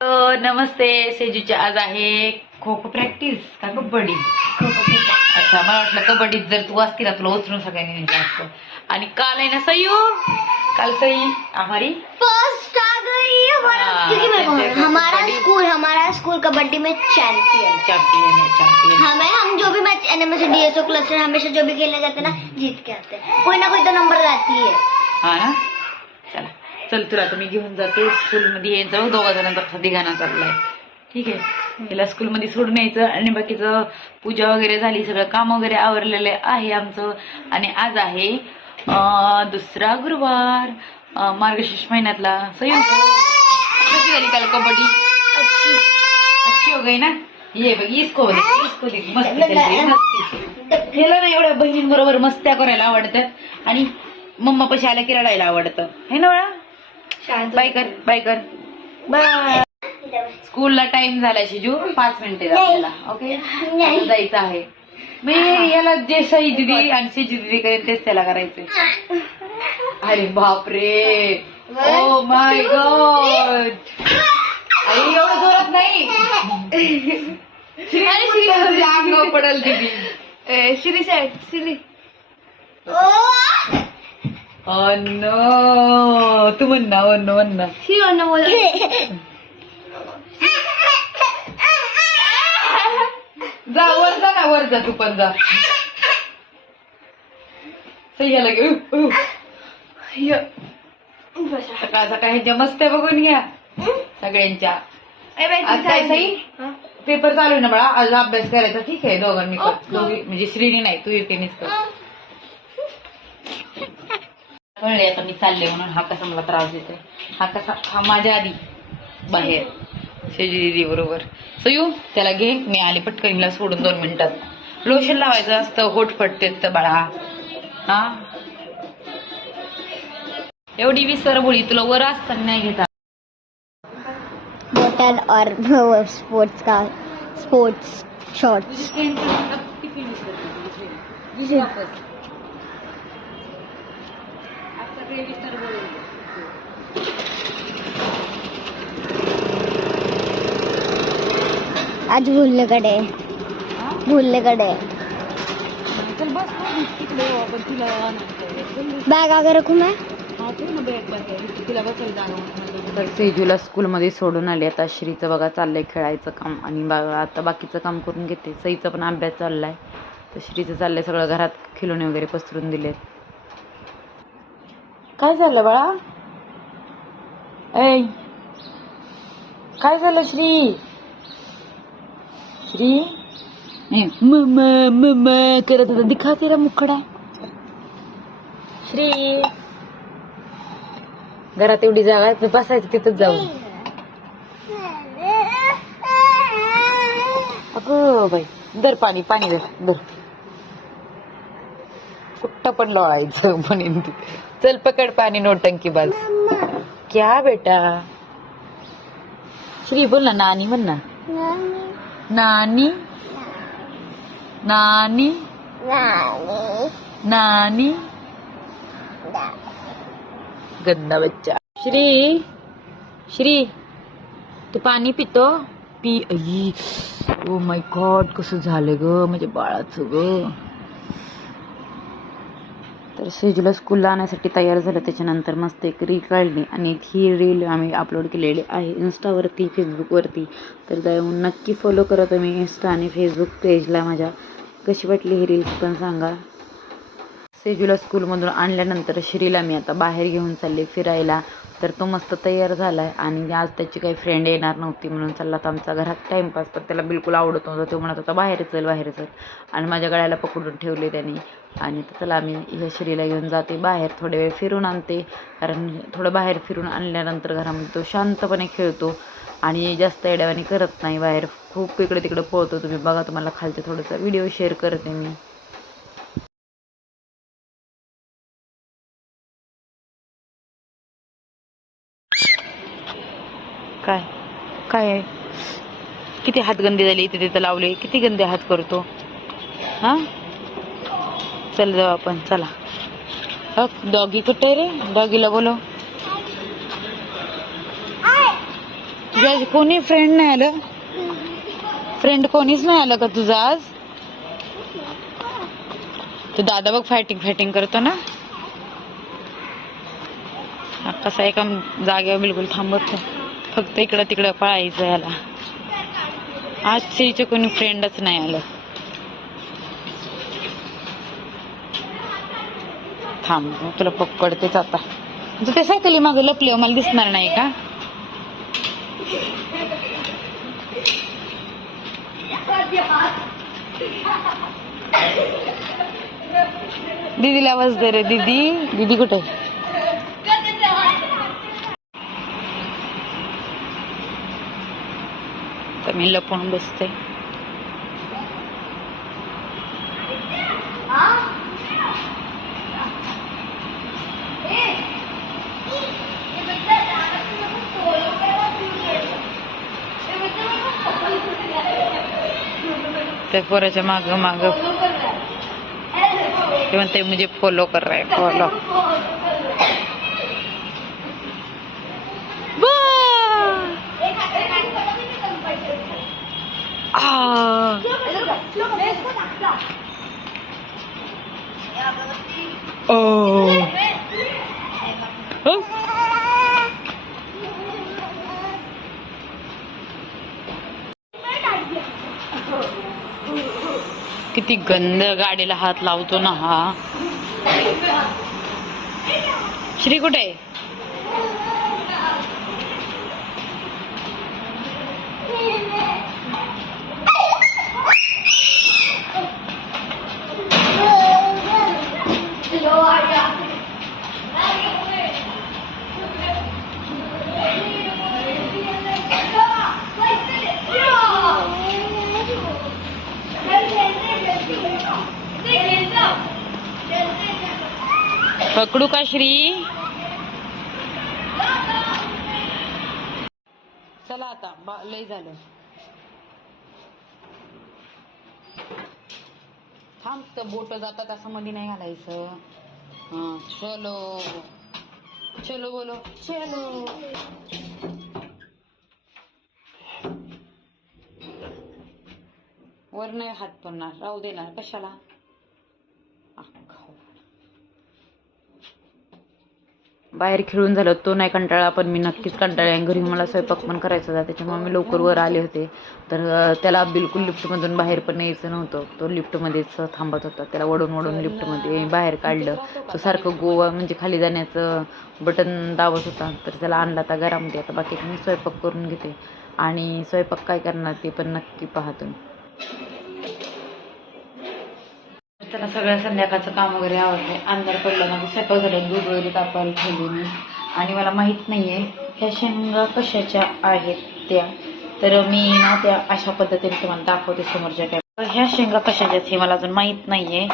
नमस्ते सेजूच्या आज आहे खो खो प्रॅक्टिस का कबड्डी? अच्छा मला वाटलं कबड्डीत जर तू असती ना तुला उचलून सगळ्यांनी नेलं असतं. आणि काल आहे ना हो काल सई हमारी फर्स्ट आ गई हमारा हाँ, क्योंकि स्कूल हमारा स्कूल कबड्डी में चैंपियन आहे चॅम्पियन हमें हम जो भी मैच एनएमएस डीएसओ क्लस्टर हमेशा जो भी खेलने जाते हैं ना जीत के आते हैं। कोई ना कोई तो नंबर लाती है। हा ना? चला तुला आता मी घेऊन जाते. स्कूलमध्ये यायचं दोघा जणांचा कसा दिघाना चाललाय. ठीक आहे? तिला स्कूलमध्ये सोडून यायचं आणि बाकीचं पूजा वगैरे झाली सगळं काम वगैरे आवरलेलं आहे आमचं. आणि आज आहे दुसरा गुरुवार. मार्गशीर्ष महिन्यातला. संयुक्त कशी झाली काल कबड्डी? अच्छी. हो गई ना? ये बघ इसको इसको मस्ती ना एवढ्या बहिणींबरोबर मस्त्या करायला आवडतात आणि मम्मा पशी आल्या की रडायला आवडतं. हे ना बाळा? बाय कर बाय कर. बाय. स्कूलला टाइम झाला शिजू. पाच मिनिटे आपल्याला ओके जायचं आहे. मी याला जे सई दिदी आणि शिजू दिदी करेन तेच त्याला करायचंय. अरे बापरे. ओ माय गॉड आई एवढं जोरात नाही. अंग पडल दिदी. श्री साइड श्री. नो तू म्हण ना वन म्हण ना. श्री और बोला. जा वर जा ना वर जा तू पण जा. सह्याला घे उ, उ. य. सकाळ सकाळ ह्यांच्या मस्त्या बघून घ्या. सगळ्यांच्या. पेपर चालू आहे ना बाळा? आज अभ्यास करायचा ठीक आहे दोघांनी म्हणजे श्रीनी नाही तू एकटीनेच कर. कळले आता मी चालले म्हणून हा कसा मला त्रास देतोय. हा कसा हा माझ्या आधी बाहेर. शेजी दिदी बरोबर. सयू त्याला घे मी आले पटकन सोडून दोन मिनिटात. लोशन लावायचं असतं होठ फटते तर बाळा. हा? एवढी विसर बोळी तुला वर असताना नाही घेता. बोतल और स्पोर्ट्स का स्पोर्ट्स शॉर्ट्स आज भूलने कडे भूलने कडे चल बस ना, तिकडे येऊ आपण तिला बैग आगे रखूं मैं तर सेजूला स्कूलमध्ये सोडून आले आता. श्रीचं बघा चाललंय खेळायचं काम. आणि बघा आता बाकीचं काम करून घेते. सईचा पण अभ्यास चाललाय. तर श्रीचं चाललंय सगळं घरात खिलोणे वगैरे पसरून दिलेत. काय झालं बाळा? ऐ काय झालं श्री? श्री? मम मम करत होता. दिखा तेरा मुखडा. श्री? घरात एवढी जागा बसायचं तिथंच जाऊन. अगं बाई दर पाणी पाणी दर दर कुठं पण म्हणेन. ती चल पकड पाणी नोटंकी बाज. क्या बेटा? श्री बोल ना नानी म्हण ना. नानी? नानी? नानी? गंदा बच्चा श्री श्री तू पाणी पितो? P I. Oh my God कसं झालं ग? माझ्या बाळाचं ग. तर सेजूला स्कूलला आणण्यासाठी तयार झालं. त्याच्यानंतर मस्त एक रील काढली आणि ही रील आम्ही अपलोड केलेली आहे इन्स्टावरती फेसबुकवरती. तर जाऊन नक्की फॉलो करा तुम्ही इन्स्टा आणि फेसबुक पेजला माझ्या. कशी वाटली ही रील्स पण सांगा. सेजूला स्कूलमधून आणल्यानंतर श्रीला मी आता बाहेर घेऊन चालले फिरायला. तर तो मस्त तयार झाला आहे आणि आज त्याची काही फ्रेंड येणार नव्हती म्हणून चालला तर आमचा घरात टाईमपास तर त्याला बिलकुल आवडत नव्हतं. तो म्हणत होता बाहेर चल बाहेर चल. आणि माझ्या गळ्याला पकडून ठेवले त्याने. आणि तर चला मी ह्या श्रीला घेऊन जाते. बाहेर थोडे वेळ फिरून आणते. कारण थोडं बाहेर फिरून आणल्यानंतर घरामध्ये तो शांतपणे खेळतो आणि जास्त एड्यावानी करत नाही बाहेर. खूप इकडे तिकडे पळतो. तुम्ही बघा तुम्हाला खालचा थोडंसं व्हिडिओ शेअर करते मी. काय आहे? किती हात गंदे झाले इथे तिथं लावले? किती गंदे हात करतो? हा? चल जाऊ आपण चला. डॉगी कुठे रे? डॉगीला बोलो कोणी फ्रेंड नाही आलं? फ्रेंड कोणीच नाही आलं का तुझं आज? तो दादा बघ फायटिंग फायटिंग करतो ना? कसा एका जागेवर बिलकुल थांबत नाही. फक्त इकडं तिकडं पळायचं याला. आज श्रीचं कोणी फ्रेंडच नाही आलं. थांब तुला पकडतेच आता. तू ते सायकली मागं लपलं हो, मला दिसणार नाही का? दीदीला आवाज दे रे दीदी. दीदी कुठे? तर मी लपून बसते त्या पोराच्या माग माग ते म्हणते मुझे फॉलो कर रहा है फॉलो किती गंध गाडीला हात लावतो ना हा. श्री कुठे? पकडू का श्री? चला आता बा- लय झालं. थांब तर बोट जातात असं मध्ये नाही घालायचं. हा चलो. चलो बोलो. चलो. वर नाही हात पडणार राहू देणार कशाला? बाहेर खेळून झालं तो नाही कंटाळा पण मी नक्कीच कंटाळले आणि घरी मला स्वयंपाक पण करायचा होता त्याच्यामुळे मी लवकर वर आले होते. तर त्याला बिलकुल लिफ्टमधून बाहेर पण यायचं नव्हतं. तो लिफ्टमध्येच थांबत होता. त्याला वडून वडून लिफ्टमध्ये बाहेर काढलं. तो सारखं गोवा म्हणजे खाली जाण्याचं बटन दाबत होता. तर त्याला आणला आता घरामध्ये. आता बाकी मी स्वयंपाक करून घेते. आणि स्वयंपाक काय करणार ते पण नक्की पाहतो तुम्ही त्याला संध्याकाळचं काम वगैरे आवडले अंधार पडलं ना स्वयंपाक झालं दूध वगैरे तापायला ठेवली मी आणि मला माहीत नाही आहे ह्या शेंगा कशाच्या आहेत त्या? तर मी ना त्या अशा पद्धतीने तुम्हाला दाखवते समोरच्या काय ह्या शेंगा कशाच्या आहेत हे मला अजून माहीत नाही आहे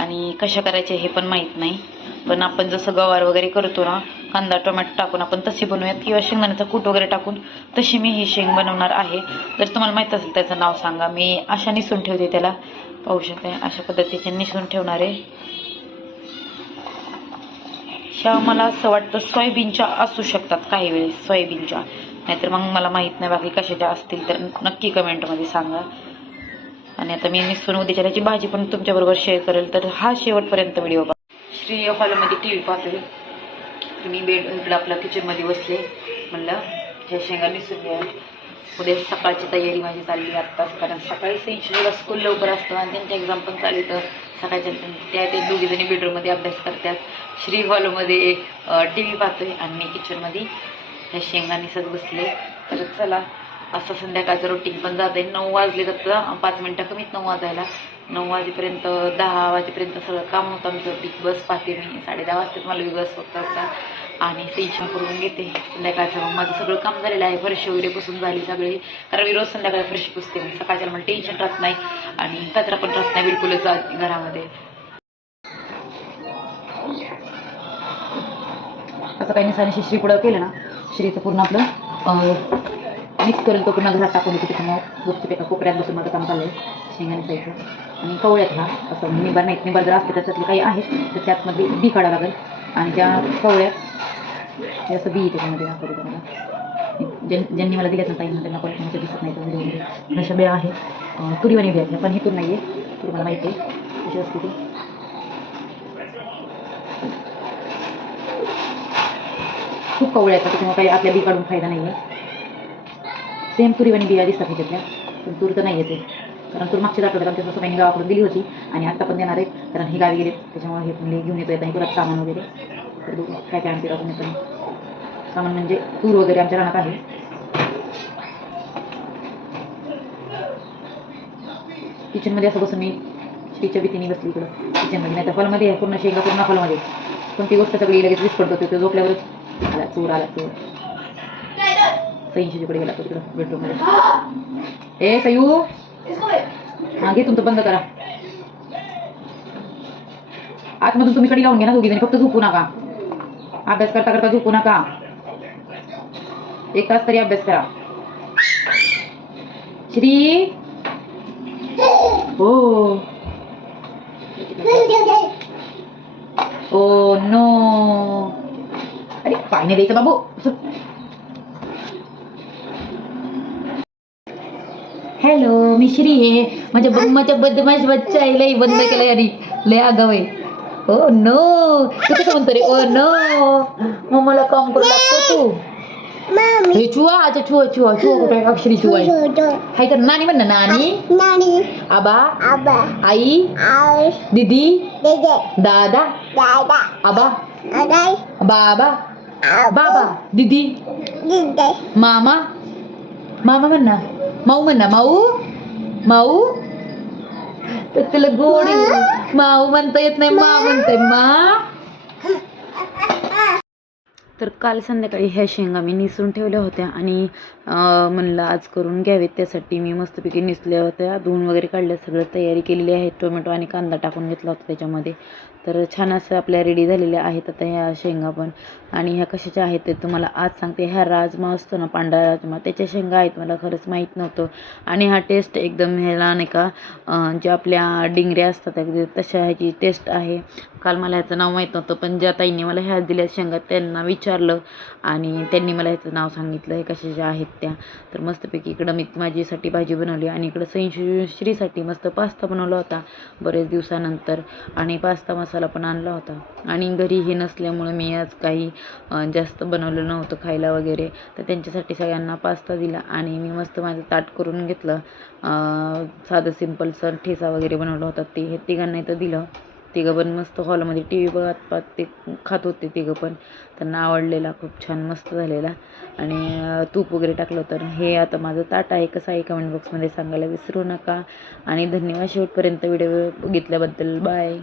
आणि कशा करायचे हे पण माहीत नाही. पण आपण जसं गवार वगैरे करतो ना कांदा टोमॅटो टाकून आपण तसे बनवूयात. किंवा शेंगदाण्याचं कूट वगैरे टाकून तशी मी ही शेंग बनवणार आहे. जर तुम्हाला माहीत असेल त्याचं नाव सांगा. मी अशा निसून ठेवते त्याला. पाहू शकते अशा पद्धतीचे निसून ठेवणार. आहे ह्या मला असं वाटतं सोयाबीनच्या असू शकतात काही वेळेस सोयाबीनच्या. नाहीतर मग मला माहीत नाही बाकी कशाच्या असतील तर नक्की कमेंटमध्ये सांगा. आणि आता मी निसून उद्याच्या त्याची भाजी पण तुमच्याबरोबर शेअर करेल तर हा शेवटपर्यंत व्हिडिओ बघा. श्री हॉलमध्ये टी व्ही पाहतोय. मी बेड इकडं आपल्या किचनमध्ये बसले. म्हणलं ह्या शेंगा निसून घ्या. उद्या सकाळची तयारी माझी चालली आत्ताच. कारण सकाळी सेंशनला स्कूल लवकर असतं आणि त्यांच्या एक्झाम पण चालू तर सकाळच्या त्या ते दोघीजणी बेडरूममध्ये अभ्यास करतात. श्री हॉलमध्ये टी व्ही पाहतोय आणि मी किचनमध्ये ह्या शेंगा निसत बसले. तर चला असं संध्याकाळचं रुटीन पण जात आहे नऊ वाजले तर पाच मिनटं कमीत नऊ वाजायला. नऊ वाजेपर्यंत दहा वाजेपर्यंत सगळं काम होतं आमचं. बिग बस पाहते मी. साडे दहा वाजता मला बिग बस बघता होता आणि सेशन करून घेते. संध्याकाळचं मग माझं सगळं काम झालेलं आहे. फरशी वगैरे पुसून झाली सगळी. कारण मी रोज संध्याकाळी फरशी पुसते मग म्हणजे सकाळच्या मला टेन्शन राहत नाही. आणि कचरा पण राहत नाही बिलकुलच घरामध्ये. असं काही निसाने श्री पुढं केलं ना. श्रीचं पूर्ण आपलं मिक्स करून तो पूर्ण घरात टाकून येते त्याच्यामुळं गुपचूप एका कोपऱ्यात बसून माझं काम चाललंय. शेंगाने निसायचं आणि कवळ्यात ना असं निबार नाहीत निबार जर असते त्याच्यातले काही आहेत तर त्यातमध्ये बी काढावं लागेल. आणि त्या कवळ्यात हे असं बी त्याच्यामध्ये दाखवते तुम्हाला ज्यां- ज्यांनी मला दिल्यात ना ताईंना त्यांना कॉलेजमध्ये दिसत नाही तर व्हिडिओमध्ये अशा बिया आहे अं, तुरीवाणी बिया आहेत पण हे तूर नाही आहे तूर मला माहिती आहे कशी असते ती खूप कवळ्या आहेत त्याच्यामुळे काही आपल्या बी काढून फायदा नाही आहे सेम तुरीवाणी बिया दिसतात ह्याच्यातल्या पण तूर तर नाही येते कारण तूर मागच्या आठवड्यात आमच्या सासूबाईंनी गावाकडून दिली होती आणि आत्ता पण देणार आहे कारण हे गावी गेले त्याच्यामुळे हे म्हणले घेऊन येतो येतात परत सामान वगैरे तर काय काय आणते अजून येतं सामान म्हणजे तूर वगैरे आमच्या रानात आहे किचनमध्ये असं बसून मी श्रीच्या भीतीने बसली इकडं किचनमध्ये नाही तर हॉलमध्ये आहे पूर्ण शेंगा पूर्ण हॉलमध्ये पण ती गोष्ट सगळी लगेच विस्फोट होते तो झोपल्यावरच आला आला चोर सईंशीकडे गेला तो तिकडं बेडरूममध्ये ए सयू हा घे तुमचं बंद करा आतमधून तुम्ही कडी लावून घ्या ना दोघी फक्त झोपू नका अभ्यास करता करता झोपू नका एक तास तरी अभ्यास करा श्री हो ओ नो अरे पाणी द्यायचं बाबू हॅलो मी श्री आहे माझ्या बम्माच्या बदमाश बच्चा आहे लई बंद केलं यारी लय आगाव आहे. Oh, ओ नो तू कसं म्हणतो रे? Oh, ओ नो मग मला काम करू लागतो तू. हे चुआ अच्छा चुआ चुआ चुआ कुठे आहे? अक्षरी चुआ आहे हाय तर नानी म्हण ना नानी नानी आबा आबा आई आई दीदी देदे दादा दादा आबा अदाई बाबा बाबा दीदी दिदे मामा मामा म्हण ना माऊ म्हण ना माऊ माऊ तर तुला गोड आहे. माऊ म्हणता येत नाही मा म्हणते मा तर काल संध्याकाळी ह्या शेंगा मी निसून ठेवल्या होत्या आणि म्हणलं आज करून घ्यावेत त्यासाठी. मी मस्तपैकी निसल्या होत्या. धुवून वगैरे काढल्या सगळं तयारी केलेली आहे. टोमॅटो आणि कांदा टाकून घेतला होता त्याच्यामध्ये. तर छान असं आपल्या रेडी झालेल्या आहेत आता ह्या शेंगा पण. आणि ह्या कशाच्या आहेत ते तुम्हाला आज सांगते. ह्या राजमा असतो ना पांढरा राजमा त्याच्या शेंगा आहेत मला खरंच माहीत नव्हतं. आणि हा टेस्ट एकदम ह्याला नाही का जे ज्या आपल्या डिंगऱ्या असतात अगदी तशा ह्याची टेस्ट आहे. काल मला ह्याचं नाव माहीत नव्हतं पण ज्या ताईंनी मला ह्या दिल्या शेंगा त्यांना विचारलं आणि त्यांनी मला ह्याचं नाव सांगितलं हे कशाच्या आहेत त्या. तर मस्तपैकी इकडं मी माझीसाठी भाजी बनवली आणि इकडं सैंशुश्रीसाठी मस्त पास्ता बनवला होता बरेच दिवसानंतर. आणि पास्ता मसाला पण आणला होता. आणि घरी हे नसल्यामुळं मी आज काही जास्त बनवलं नव्हतं खायला वगैरे. तर त्यांच्यासाठी सगळ्यांना पास्ता दिला आणि मी मस्त माझं ताट करून घेतलं. साधं सिम्पलचं ठेसा वगैरे बनवला होता. ते हे तिघांना इथं दिलं. तिघं पण मस्त हॉलमध्ये टी व्ही बघत पाहत ते खात होते तिघं पण. त्यांना आवडलेला खूप छान मस्त झालेला. आणि तूप वगैरे टाकलं तर हे आता माझं ताट आहे कसं आहे कमेंट बॉक्समध्ये सांगायला विसरू नका. आणि धन्यवाद शेवटपर्यंत व्हिडिओ बघितल्याबद्दल. बाय.